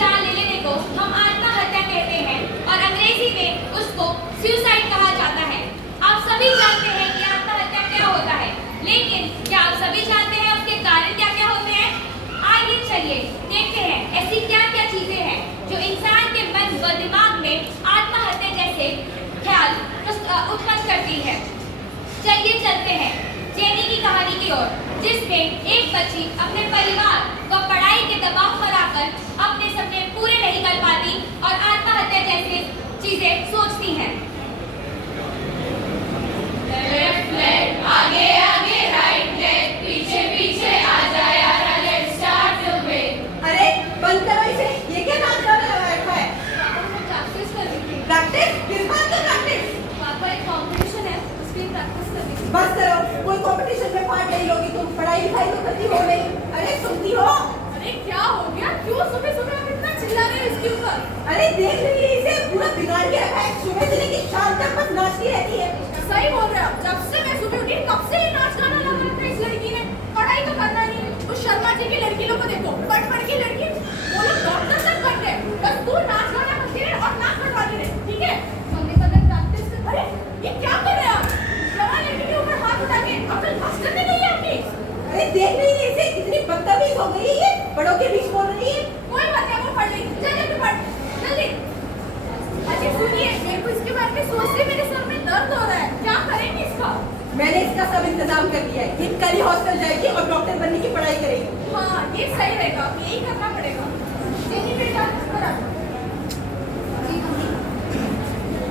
जान ले लेने को हम आत्महत्या कहते हैं और अंग्रेजी में उसको सुसाइड कहा जाता है। आप सभी जानते हैं कि आत्महत्या क्या होता है, लेकिन क्या आप सभी जानते हैं उसके कारण क्या क्या होते हैं? आइए चलिए देखते हैं ऐसी क्या क्या चीजें हैं जो इंसान के मन व दिमाग में आत्महत्या जैसे ख्याल उत्पन्न करती है। चलिए चलते हैं जेनी की कहानी की ओर, जिसमें एक बच्ची अपने परिवार व पढ़ाई के दबाव पर आकर अपने सपने पूरे नहीं कर पाती और आत्महत्या जैसी चीजें सोचती है। लेफ्ट लेफ्ट आगे आगे राइट लेफ्ट पीछे पीछे आ जा यार लेट्स स्टार्ट द वे। अरे बंद करो इसे, ये क्या नाच गाना लगा रखा है? प्रैक्टिस कर रही थी। प्रैक्टिस? किस बात का प्रैक्टिस? पापा एक कॉम्पिटिशन है, उसकी प्रैक्टिस कर रही थी। बस करो, कोई कंपटीशन में पार्ट नहीं लोगी तुम, पढ़ाई लिखाई तो करती हो नहीं। अरे सुनती हो? अरे क्या हो गया, क्यों सुबह सुबह आप इतना चिल्ला रहे हो इसके ऊपर? अरे देख रही है इसे, पूरा बिगाड़ के रखा है, सुबह से लेकर शाम तक बस नाचती रहती है। सही बोल रहे हो, जब से मैं सुबह उठी तब से ये नाच गाना लगा रखा है इस लड़की ने। पढ़ाई तो करना नहीं, उस शर्मा जी की लड़की लोग को देखो, पढ़ की लड़की वो लोग डॉक्टर तक बन गए, बस तू नाच गाना करती रहे और नाक कटवाती रहे, ठीक है? मम्मी पता प्रैक्टिस कर। अरे ये क्या कर रहे हो आप? जवान लड़की के ऊपर हाथ उठा के अकल पास करने गई है आपकी? अरे देख रही है इसे, कितनी बदतमीज हो गई है ये, बड़ों के बीच बोल रही है। कोई बात नहीं, वो पढ़ लेगी, जल्दी पढ़ जल्दी। अजी सुनिए, मेरे को इसके बारे में सोचते मेरे सर में दर्द हो रहा है, क्या करेंगे इसका? मैंने इसका सब इंतजाम कर दिया है, ये कल ही हॉस्टल जाएगी और डॉक्टर बनने की पढ़ाई करेगी। हाँ ये सही रहेगा, यही करना पड़ेगा। जेनी बेटा इधर आ जाओ।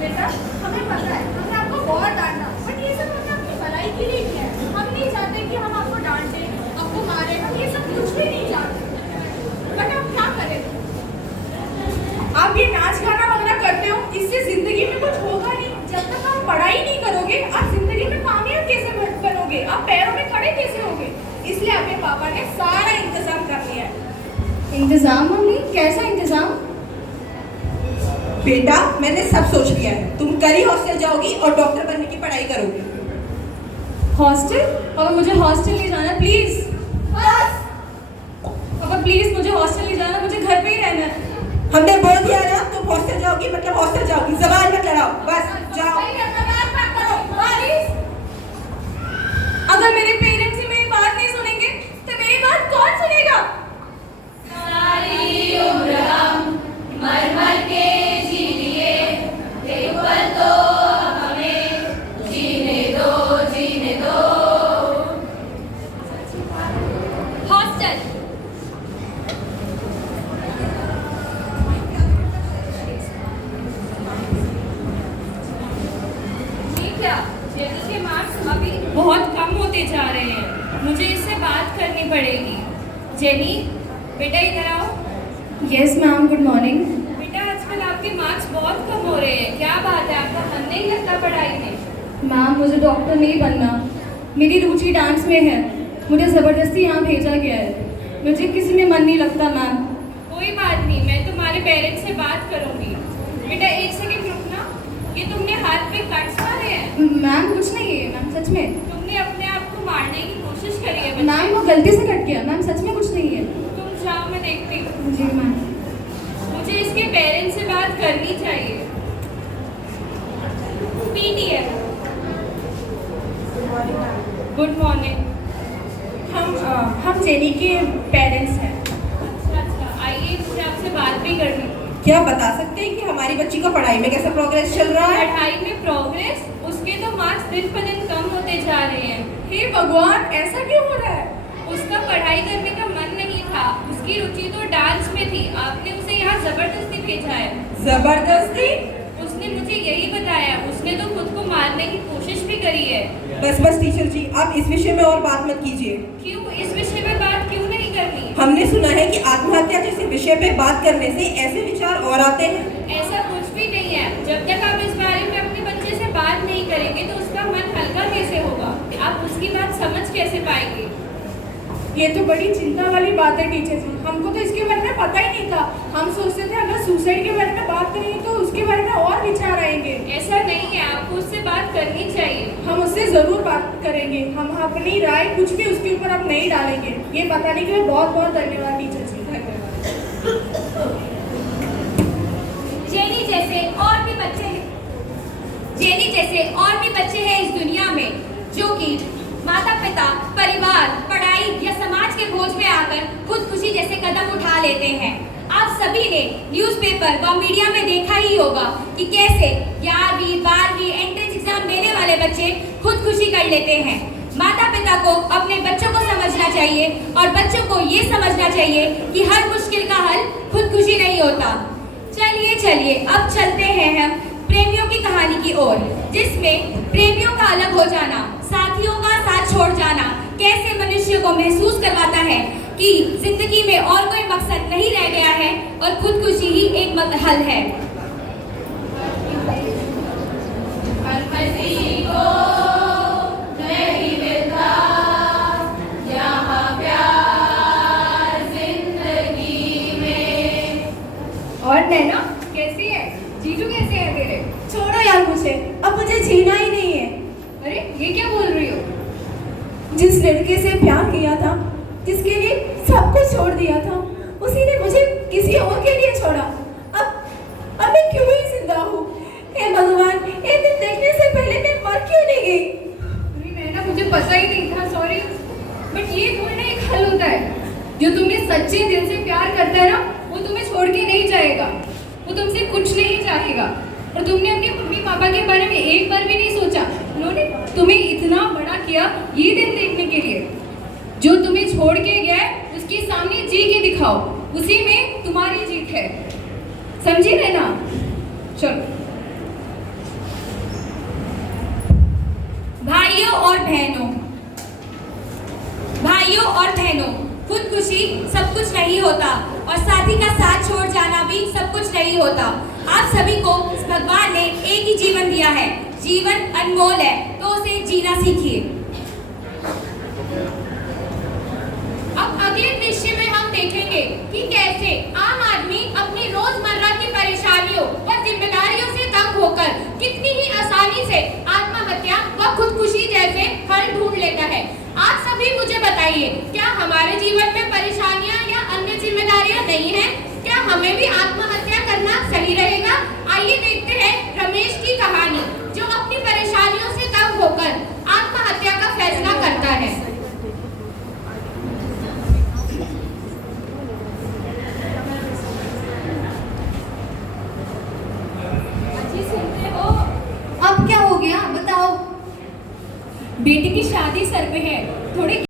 बेटा हमें पता है हमने आपको बहुत डांटा, बट ये सब हमने आपकी भलाई के लिए किया है। हम नहीं चाहते कि हम आपको डांटे, आपको मारे, हम ये सब कुछ भी नहीं चाहते, बट आप क्या करें? आप ये नाच गाना वगैरह करते हो, इससे जिंदगी में कुछ होगा नहीं। जब तक आप पढ़ाई नहीं करोगे आप जिंदगी में कामयाब कैसे बनोगे, आप पैरों में खड़े कैसे होगे? इसलिए आपके पापा ने सारा इंतजाम कर लिया है। इंतजाम मम्मी? कैसा इंतजाम? बेटा मैंने सब सोच लिया है, तुम कल ही हॉस्टल जाओगी और डॉक्टर बनने की पढ़ाई करोगी। हॉस्टल? पापा मुझे हॉस्टल ले जाना प्लीज। बस पापा प्लीज मुझे हॉस्टल ले जाना, मुझे घर पे ही रहना है। हमने बोल दिया ना, तुम हॉस्टल जाओगी मतलब हॉस्टल जाओगी, जबान मत लड़ाओ, बस जाओ। अगर मेरे पेरेंट्स ही मेरी बात नहीं सुनेंगे तो मेरी बात कौन सुनेगा? सारी उम्र हम मर मर के जी लिए, एक पल तो हमें जीने दो जीने दो। हॉस्टल क्या जेनी के मार्क्स अभी बहुत कम होते जा रहे हैं, मुझे इससे बात करनी पड़ेगी। जेनी बेटा इधर आओ। Yes ma'am, good morning. बेटा आजकल आपके मार्क्स बहुत कम हो रहे हैं, क्या बात है? आपका मन नहीं लगता पढ़ाई में? मैम मुझे डॉक्टर नहीं बनना, मेरी रुचि डांस में है, मुझे ज़बरदस्ती यहाँ भेजा गया है, मुझे किसी में मन नहीं लगता मैम। कोई बात नहीं, मैं तुम्हारे पेरेंट्स से बात करूँगी। बेटा एक सेकेंड रुकना, ये तुमने हाथ पे कट्स मारे हैं? मैम कुछ नहीं है मैम, सच में। तुमने अपने आप को मारने की कोशिश करी है? मैम वो गलती से कट गया मैम, सच में कुछ नहीं है। तुम जाओ, मैं देखती हूँ। जी मैम। मुझे इसके पेरेंट्स से बात करनी चाहिए। पीटी है। Good morning. हम जेनी के पेरेंट्स हैं। अच्छा आइए, मुझे आपसे बात भी करनी है। क्या बता सकते हैं कि हमारी बच्ची को पढ़ाई में कैसा प्रोग्रेस चल रहा है? पढ़ाई में प्रोग्रेस? उसके तो मार्क्स दिन पर दिन कम होते जा रहे हैं। हे भगवान, ऐसा क्यों हो रहा है? उसका पढ़ाई करने का मन नहीं था, उसकी रुचि तो डांस में थी, आपने उसे यहाँ जबरदस्ती भेजा है। जबरदस्ती? उसने मुझे यही बताया, उसने तो खुद को मारने की कोशिश भी करी है। बस बस टीचर जी, आप इस विषय में और बात मत कीजिए। क्यों? इस विषय पर बात क्यों नहीं करनी? हमने सुना है कि आत्महत्या जैसे विषय पे बात करने से ऐसे विचार और आते हैं। ऐसा कुछ भी नहीं है, जब तक आप इस बारे में अपने बच्चे से बात नहीं करेंगे तो उसका मन हल्का कैसे होगा, आप उसकी बात समझ कैसे पाएंगे? ये तो बड़ी चिंता वाली बात है टीचर जी, हमको तो इसके बारे में पता ही नहीं था। हम सोचते थे अगर सुसाइड के बारे में बात करेंगे तो उसके बारे में और विचार आएंगे। ऐसा नहीं है, आपको उससे बात करनी चाहिए। हम उससे जरूर बात करेंगे, हम अपनी राय कुछ भी उसके ऊपर अब नहीं डालेंगे। ये बताने के लिए बहुत बहुत धन्यवाद टीचर जी। धन्यवाद। जैसे और भी बच्चे हैं इस दुनिया में जो कि माता पिता, परिवार, पढ़ाई या समाज के बोझ में आकर खुदकुशी जैसे कदम उठा लेते हैं। आप सभी ने न्यूज़पेपर व मीडिया में देखा ही होगा कि कैसे 11वीं, 12वीं एंट्रेंस एग्जाम देने वाले बच्चे खुदकुशी कर लेते हैं। माता पिता को अपने बच्चों को समझना चाहिए और बच्चों को ये समझना चाहिए कि हर मुश्किल का हल खुदकुशी नहीं होता। चलिए अब चलते हैं हम प्रेमियों की कहानी की ओर, जिसमें प्रेमियों का अलग हो जाना, साथियों का साथ छोड़ जाना कैसे मनुष्य को महसूस करवाता है कि जिंदगी में और कोई मकसद नहीं रह गया है और खुदकुशी ही एक हल है। हर किसी को नहीं मिलता यहाँ प्यार जिंदगी में। और नैना कैसी है? जीजू कैसे है तेरे? छोड़ो यार मुझे, अब मुझे जीना ही नहीं है। अरे ये क्या बोल रही हो? जिस लड़के से प्यार किया था, जिसके लिए सब कुछ छोड़ दिया था, उसी ने मुझे किसी और के लिए छोड़ा। अब मैं क्यों ही जिंदा हूँ? हे भगवान, ये दिन देखने से पहले मैं मर क्यों नहीं गई? अरे नैना मुझे पता ही नहीं था, सॉरी। बट ये ढूंढना एक हल होता है। जो तुम्हें सच्चे दिल से प्यार करता है ना, वो तुम्हें छोड़ के नहीं जाएगा, वो तुमसे कुछ नहीं चाहेगा। और तुमने अपने मम्मी पापा के बारे में एक बार भी नहीं सोचा? उन्होंने तुम्हें इतना बड़ा किया ये दिन देखने के लिए। जो तुम्हें छोड़ के गया है उसके सामने जी के दिखाओ, उसी में तुम्हारी जीत है। समझी नैना? चलो। भाइयों और बहनों, खुदकुशी सब कुछ नहीं होता और साथी का साथ छोड़ जाना भी सब कुछ नहीं होता। आप सभी को भगवान ने एक ही जीवन दिया है, जीवन अनमोल है, तो उसे जीना सीखिए। अब अगले दृश्य में हम देखेंगे कि कैसे आम आदमी अपनी रोजमर्रा की परेशानियों व जिम्मेदारियों से तंग होकर कितनी ही आसानी से आत्महत्या व खुदकुशी जैसे हल ढूंढ लेता है। आप सभी मुझे बताइए, क्या हमारे जीवन में परेशानियां या अन्य जिम्मेदारियां नहीं हैं? क्या हमें भी आत्महत्या करना सही रहेगा? आइए देखते हैं रमेश की कहानी, जो अपनी परेशानियों से तंग होकर आत्महत्या का फैसला करता है। अब क्या हो गया बताओ? बेटी की शादी सर पे है, थोड़े